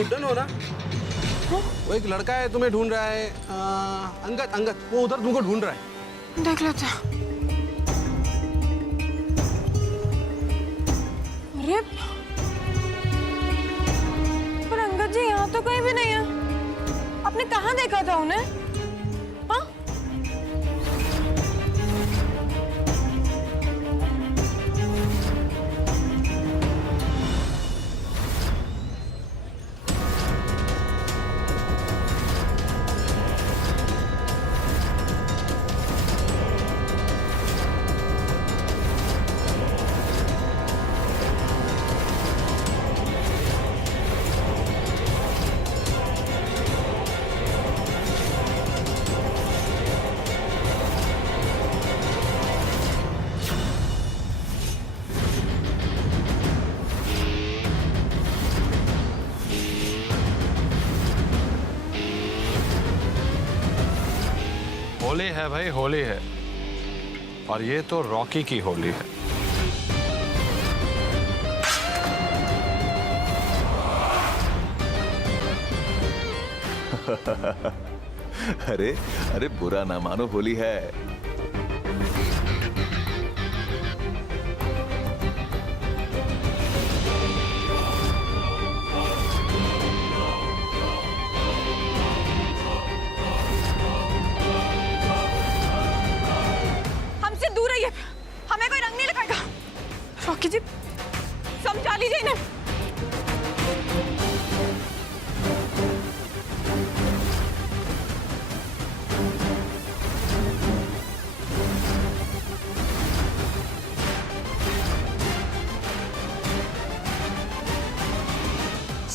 गुड्डन हो ना? वो एक लड़का है तुम्हें ढूंढ रहा है, अंगद अंगद, वो उधर तुमको ढूंढ रहा है। देख लेते हैं। अरे पर अंगद जी यहाँ तो कहीं भी नहीं है। आपने कहाँ देखा था उन्हें? हाँ? होली है भाई, होली है। और ये तो रॉकी की होली है। अरे अरे बुरा ना मानो, होली है। हमसे दूर रहिए, हमें कोई रंग नहीं लगाएगा। रॉकी जी समझा लीजिए इन्हें।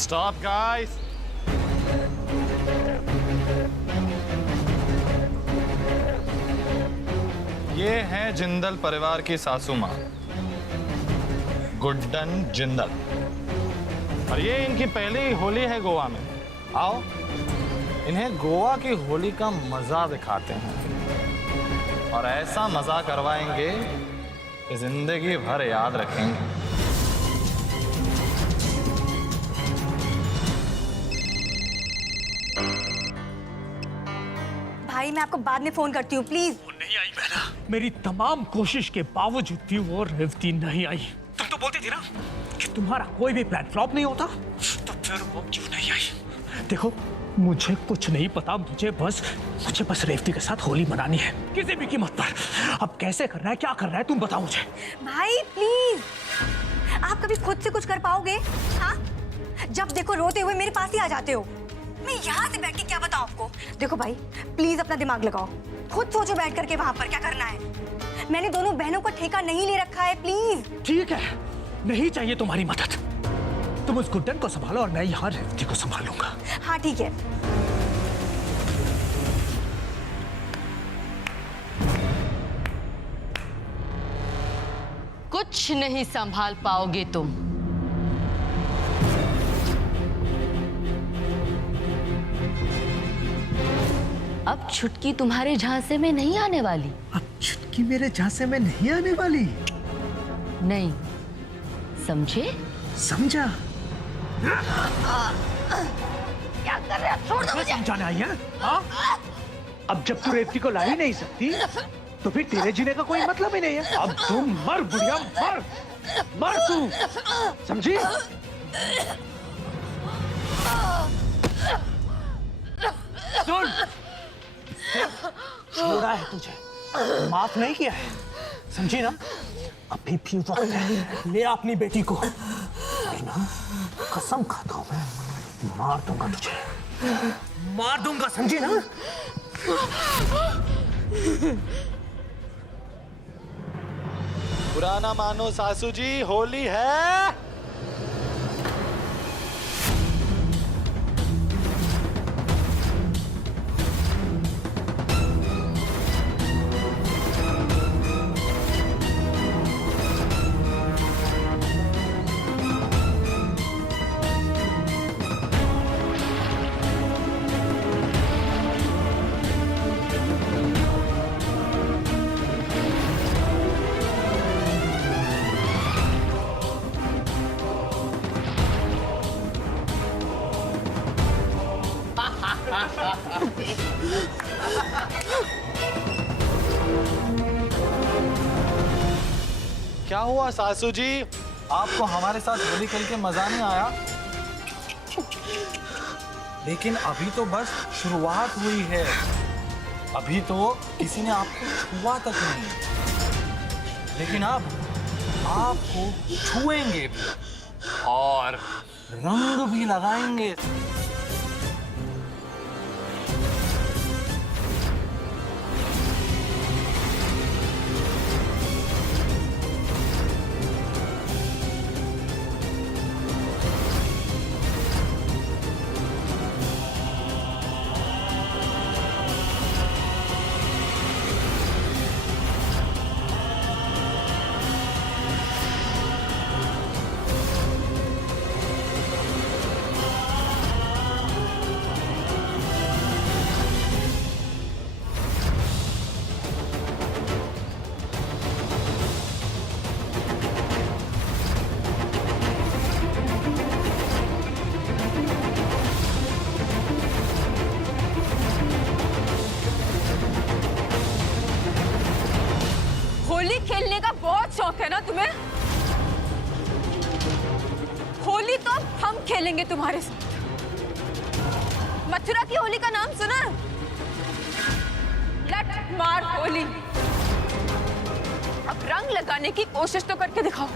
Stop, guys! ये हैं जिंदल परिवार की सासू माँ, गुड्डन जिंदल। और ये इनकी पहली होली है गोवा में। आओ, इन्हें गोवा की होली का मजा दिखाते हैं। और ऐसा मजा करवाएंगे कि जिंदगी भर याद रखेंगे। भाई मैं आपको बाद में फोन करती हूँ, प्लीज। वो नहीं आई बहना, मेरी तमाम कोशिश के बावजूद भी वो रेवती नहीं आई। तुम तो बोलती थी ना कि तुम्हारा कोई भी प्लान फ्लॉप नहीं होता, तो फिर वो क्यों नहीं आई? देखो मुझे कुछ नहीं पता, मुझे बस रेवती के साथ होली मनानी है, किसी भी कीमत पर। अब कैसे करना है, क्या करना है, तुम बताओ मुझे। भाई प्लीज, आप कभी खुद से कुछ कर पाओगे? हाँ, जब देखो रोते हुए मेरे पास ही आ जाते हो। मैं यहाँ से बैठ के क्या बताऊँ आपको? देखो भाई प्लीज अपना दिमाग लगाओ, खुद सोचो बैठ करके वहां पर क्या करना है। मैंने दोनों बहनों का ठेका नहीं ले रखा है, प्लीज। ठीक है, नहीं चाहिए तुम्हारी मदद। तुम उस गुड्डन को संभालो और मैं यहाँ रेवती को संभालूंगा। हाँ ठीक है। कुछ नहीं संभाल पाओगे तुम। अब छुटकी तुम्हारे झांसे में नहीं आने वाली। अब छुटकी मेरे झांसे में नहीं आने वाली? नहीं, समझे? समझा। क्या कर रहे हो? छोड़ दो मुझे। समझाने आई है? हाँ? अब जब तू रेवती को ला ही नहीं सकती, तो फिर तेरे जीने का कोई मतलब ही नहीं है। अब तुम मर बुढ़िया, मर मर तू, समझी? सुन, छोड़ा है तुझे, माफ नहीं किया है, समझी ना? अभी भी वक्त है, ले अपनी बेटी को, वरना कसम खाता हूं मैं, मार दूंगा तुझे, मार दूंगा, समझी ना? पुराना मानो सासू जी, होली है। क्या हुआ सासू जी, आपको हमारे साथ होली खेल के मजा नहीं आया? लेकिन अभी तो बस शुरुआत हुई है, अभी तो किसी ने आपको छुआ तक नहीं, लेकिन अब आपको छुएंगे भी और रंग भी लगाएंगे। होली खेलने का बहुत शौक है ना तुम्हें? होली तो अब हम खेलेंगे तुम्हारे साथ। मथुरा की होली का नाम सुना? लठ मार होली। अब रंग लगाने की कोशिश तो करके दिखाओ।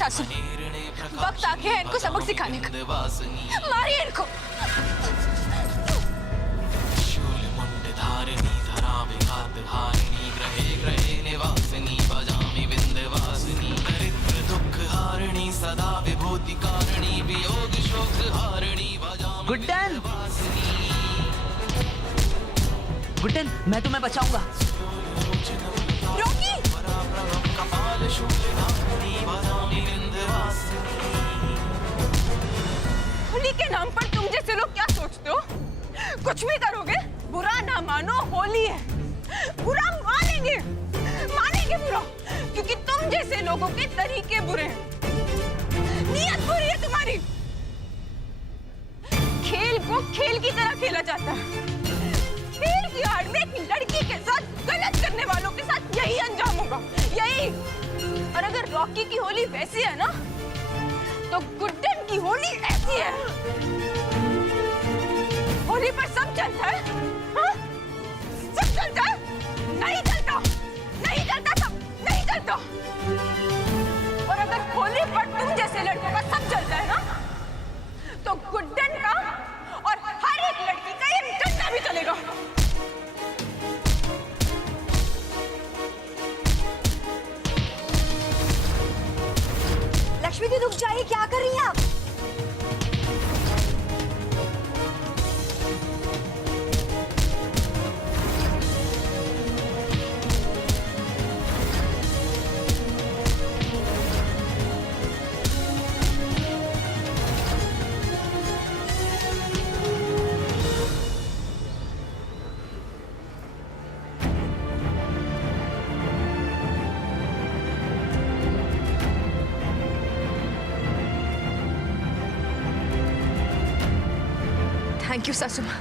सासू, वक्त आ गया है इनको सबक सिखाने का। मारिए इनको। गुड्डन, गुड्डन, मैं तुम्हें बचाऊंगा। रॉकी! होली के नाम पर तुम जैसे लोग क्या सोचते हो? कुछ भी करोगे, बुरा ना मानो, होली है। बुरा मानेंगे, मानेंगे बुरा, क्योंकि तुम जैसे लोगों के तरीके बुरे हैं, नीयत बुरी है तुम्हारी। खेल को खेल की तरह खेला जाता है। खेल की आड़ में एक लड़की के साथ गलत करने वालों के साथ यही अंजाम होगा, यही। और अगर रॉकी की होली वैसी है ना, तो गुड्डन की होली ऐसी है। होली पर सब चलता है, हाँ? सब चलता है? नहीं चलता, नहीं चलता, सब नहीं चलता। और अगर होली पर तुम जैसे लड़कों का सब चलता है ना, तो गुड्डन का और हर एक लड़की का ये डंडा भी चलेगा। लक्ष्मी दी, रुक जाइए, क्या कर रही हैं आप? थैंक यू सासू माँ।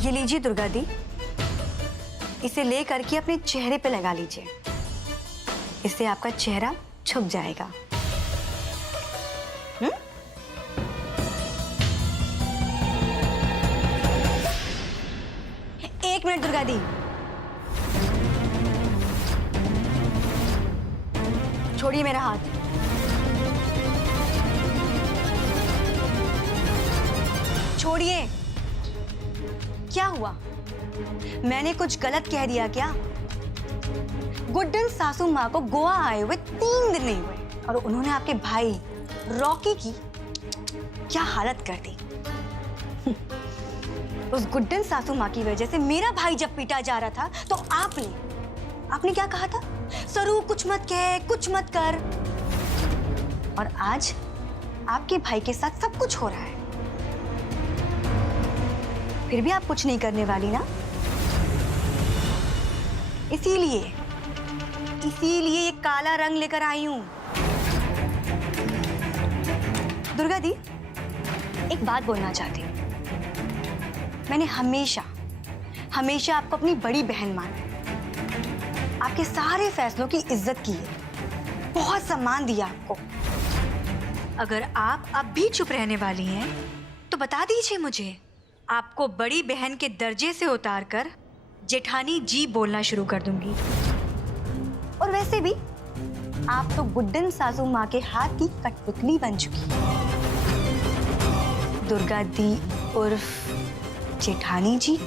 ये लीजिए दुर्गा दी, इसे ले करके अपने चेहरे पे लगा लीजिए। इससे आपका चेहरा छुप जाएगा। एक मिनट दुर्गा दी, छोड़िए मेरा हाथ। छोड़िए। क्या हुआ? मैंने कुछ गलत कह दिया क्या? गुड्डन सासू माँ को गोवा आए हुए 3 दिन नहीं हुए और उन्होंने आपके भाई रॉकी की क्या हालत कर दी। उस गुड्डन सासू माँ की वजह से मेरा भाई जब पीटा जा रहा था तो आपने क्या कहा था? सरू कुछ मत कह, कुछ मत कर। और आज आपके भाई के साथ सब कुछ हो रहा है, फिर भी आप कुछ नहीं करने वाली ना? इसीलिए ये काला रंग लेकर आई हूं। दुर्गा दी, एक बात बोलना चाहती हूँ। मैंने हमेशा आपको अपनी बड़ी बहन माना, आपके सारे फैसलों की इज्जत की है, बहुत सम्मान दिया आपको। अगर आप अब भी चुप रहने वाली हैं तो बता दीजिए मुझे, आपको बड़ी बहन के दर्जे से उतारकर जेठानी जी बोलना शुरू कर दूंगी। और वैसे भी आप तो गुड्डन सासू माँ के हाथ की कठपुतली बन चुकी। दुर्गा दी उर्फ जेठानी जी।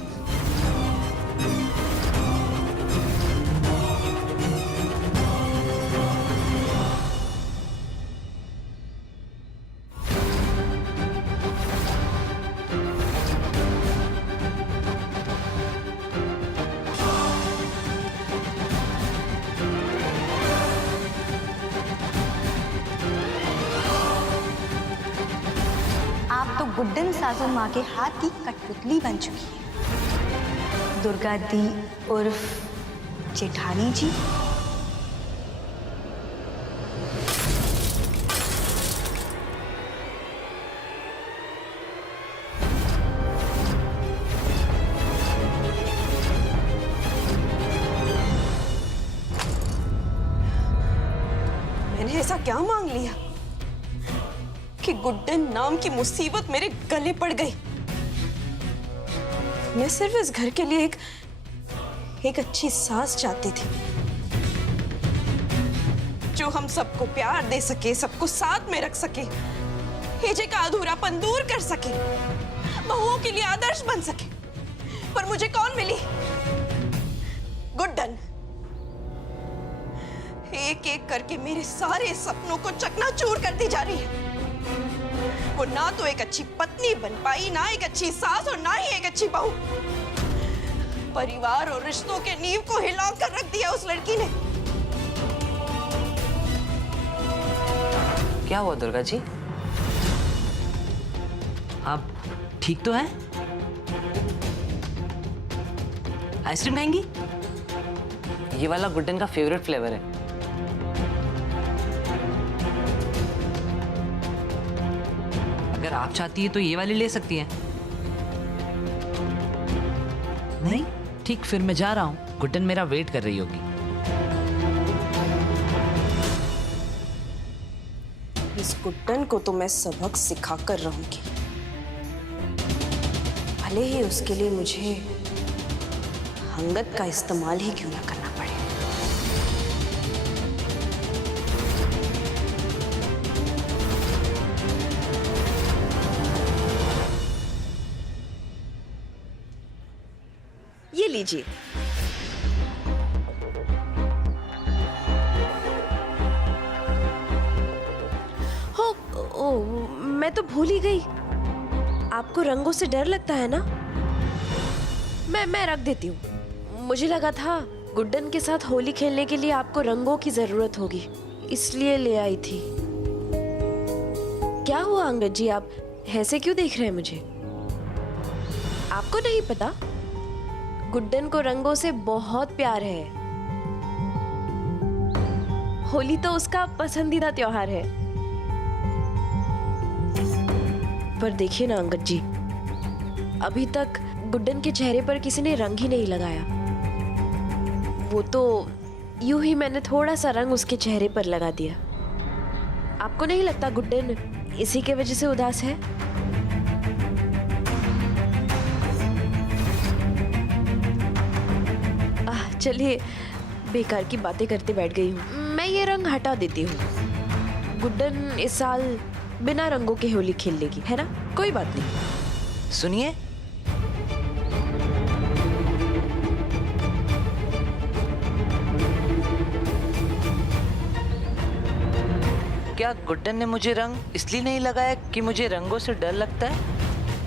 गुड्डन सासू माँ के हाथ की कठपुतली बन चुकी है। दुर्गा दी उर्फ जेठानी जी। मैंने ऐसा क्या मांग लिया कि गुड्डन नाम की मुसीबत मेरे गले पड़ गई? मैं सिर्फ इस घर के लिए एक अच्छी सास चाहती थी, जो हम सबको प्यार दे सके, सबको साथ में रख सके, हेजे का अधूरापन दूर कर सके, बहुओं के लिए आदर्श बन सके। पर मुझे कौन मिली? गुड्डन। एक एक करके मेरे सारे सपनों को चकनाचूर करती जा रही है। वो ना तो एक अच्छी पत्नी बन पाई, ना एक अच्छी सास और ना ही एक अच्छी बहू। परिवार और रिश्तों के नींव को हिला कर रख दिया उस लड़की ने। क्या हुआ दुर्गा जी? आप ठीक तो हैं? आइसक्रीम खाएंगी? ये वाला गुड्डन का फेवरेट फ्लेवर है। अगर आप चाहती है तो ये वाली ले सकती हैं। नहीं? ठीक, फिर मैं जा रहा हूँ। गुड्डन मेरा वेट कर रही होगी। इस गुड्डन को तो मैं सबक सिखा कर रहूंगी, भले ही उसके लिए मुझे हंगत का इस्तेमाल ही क्यों ना करना पड़े। ये लीजिए। ओ, मैं तो भूल ही गई। आपको रंगों से डर लगता है ना? मैं रख देती हूँ। मुझे लगा था गुड्डन के साथ होली खेलने के लिए आपको रंगों की जरूरत होगी, इसलिए ले आई थी। क्या हुआ अंगद जी, आप ऐसे क्यों देख रहे हैं मुझे? आपको नहीं पता, गुड्डन को रंगों से बहुत प्यार है। होली तो उसका पसंदीदा त्योहार है। पर देखिए ना अंगद जी, अभी तक गुड्डन के चेहरे पर किसी ने रंग ही नहीं लगाया। वो तो यूं ही मैंने थोड़ा सा रंग उसके चेहरे पर लगा दिया। आपको नहीं लगता गुड्डन इसी के वजह से उदास है? चलिए, बेकार की बातें करते बैठ गई हूँ। मैं ये रंग हटा देती हूँ। गुड्डन इस साल बिना रंगों के होली खेल लेगी, है ना? कोई बात नहीं। सुनिए, क्या गुड्डन ने मुझे रंग इसलिए नहीं लगाया कि मुझे रंगों से डर लगता है?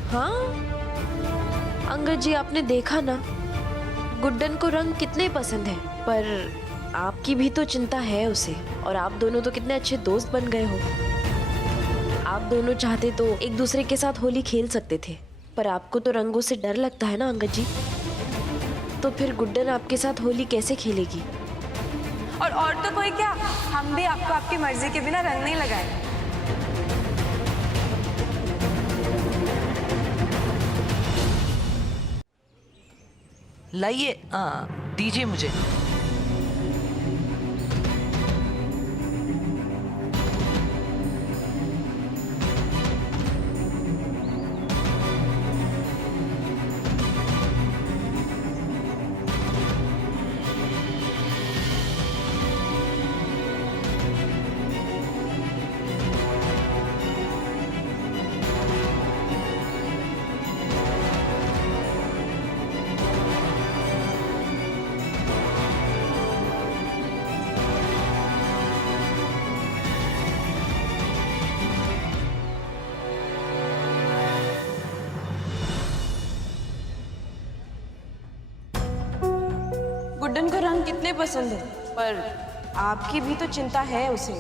हाँ अंगद जी, आपने देखा ना गुड्डन को रंग कितने पसंद है, पर आपकी भी तो चिंता है उसे। और आप दोनों तो कितने अच्छे दोस्त बन गए हो। आप दोनों चाहते तो एक दूसरे के साथ होली खेल सकते थे, पर आपको तो रंगों से डर लगता है ना अंगद जी। तो फिर गुड्डन आपके साथ होली कैसे खेलेगी? और तो कोई क्या, हम भी आपको आपकी मर्जी के बिना रंग नहीं लगाए। लाइए, दीजिए मुझे। गुड्डन को रंग कितने पसंद है, पर आपकी भी तो चिंता है उसे।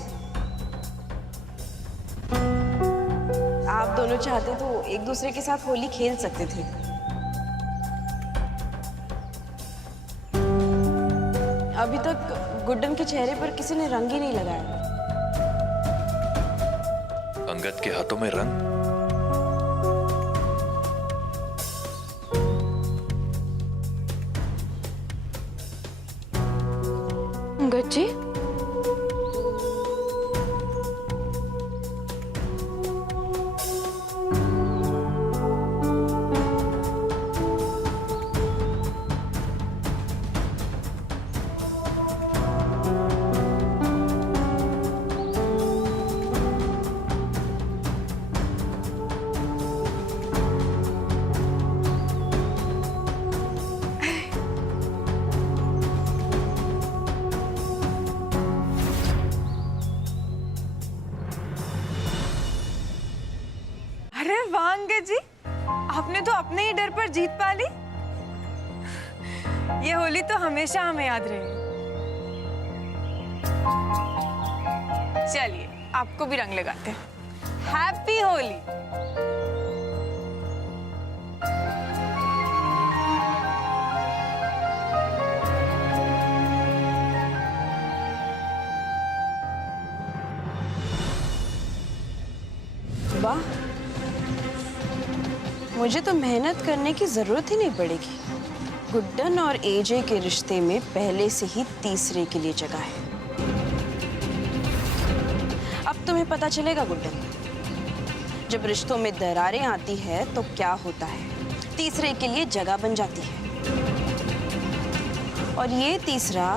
आप दोनों चाहते तो एक दूसरे के साथ होली खेल सकते थे। अभी तक गुड्डन के चेहरे पर किसी ने रंग ही नहीं लगाया। अंगद के हाथों में रंग? अंगद जी, अरे वाह अंगद जी, आपने तो अपने ही डर पर जीत पा ली। ये होली तो हमेशा हमें याद रहेगी। चलिए, आपको भी रंग लगाते हैं। हैप्पी होली। वाह, मुझे तो मेहनत करने की जरूरत ही नहीं पड़ेगी। गुड्डन और एजे के रिश्ते में पहले से ही तीसरे के लिए जगह है। अब तुम्हें पता चलेगा गुड्डन, जब रिश्तों में दरारें आती है तो क्या होता है। तीसरे के लिए जगह बन जाती है। और ये तीसरा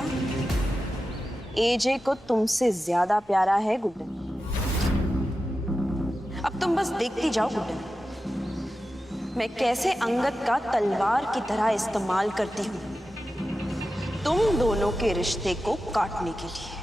एजे को तुमसे ज्यादा प्यारा है गुड्डन। अब तुम बस देखती जाओ गुड्डन, मैं कैसे अंगद का तलवार की तरह इस्तेमाल करती हूँ तुम दोनों के रिश्ते को काटने के लिए।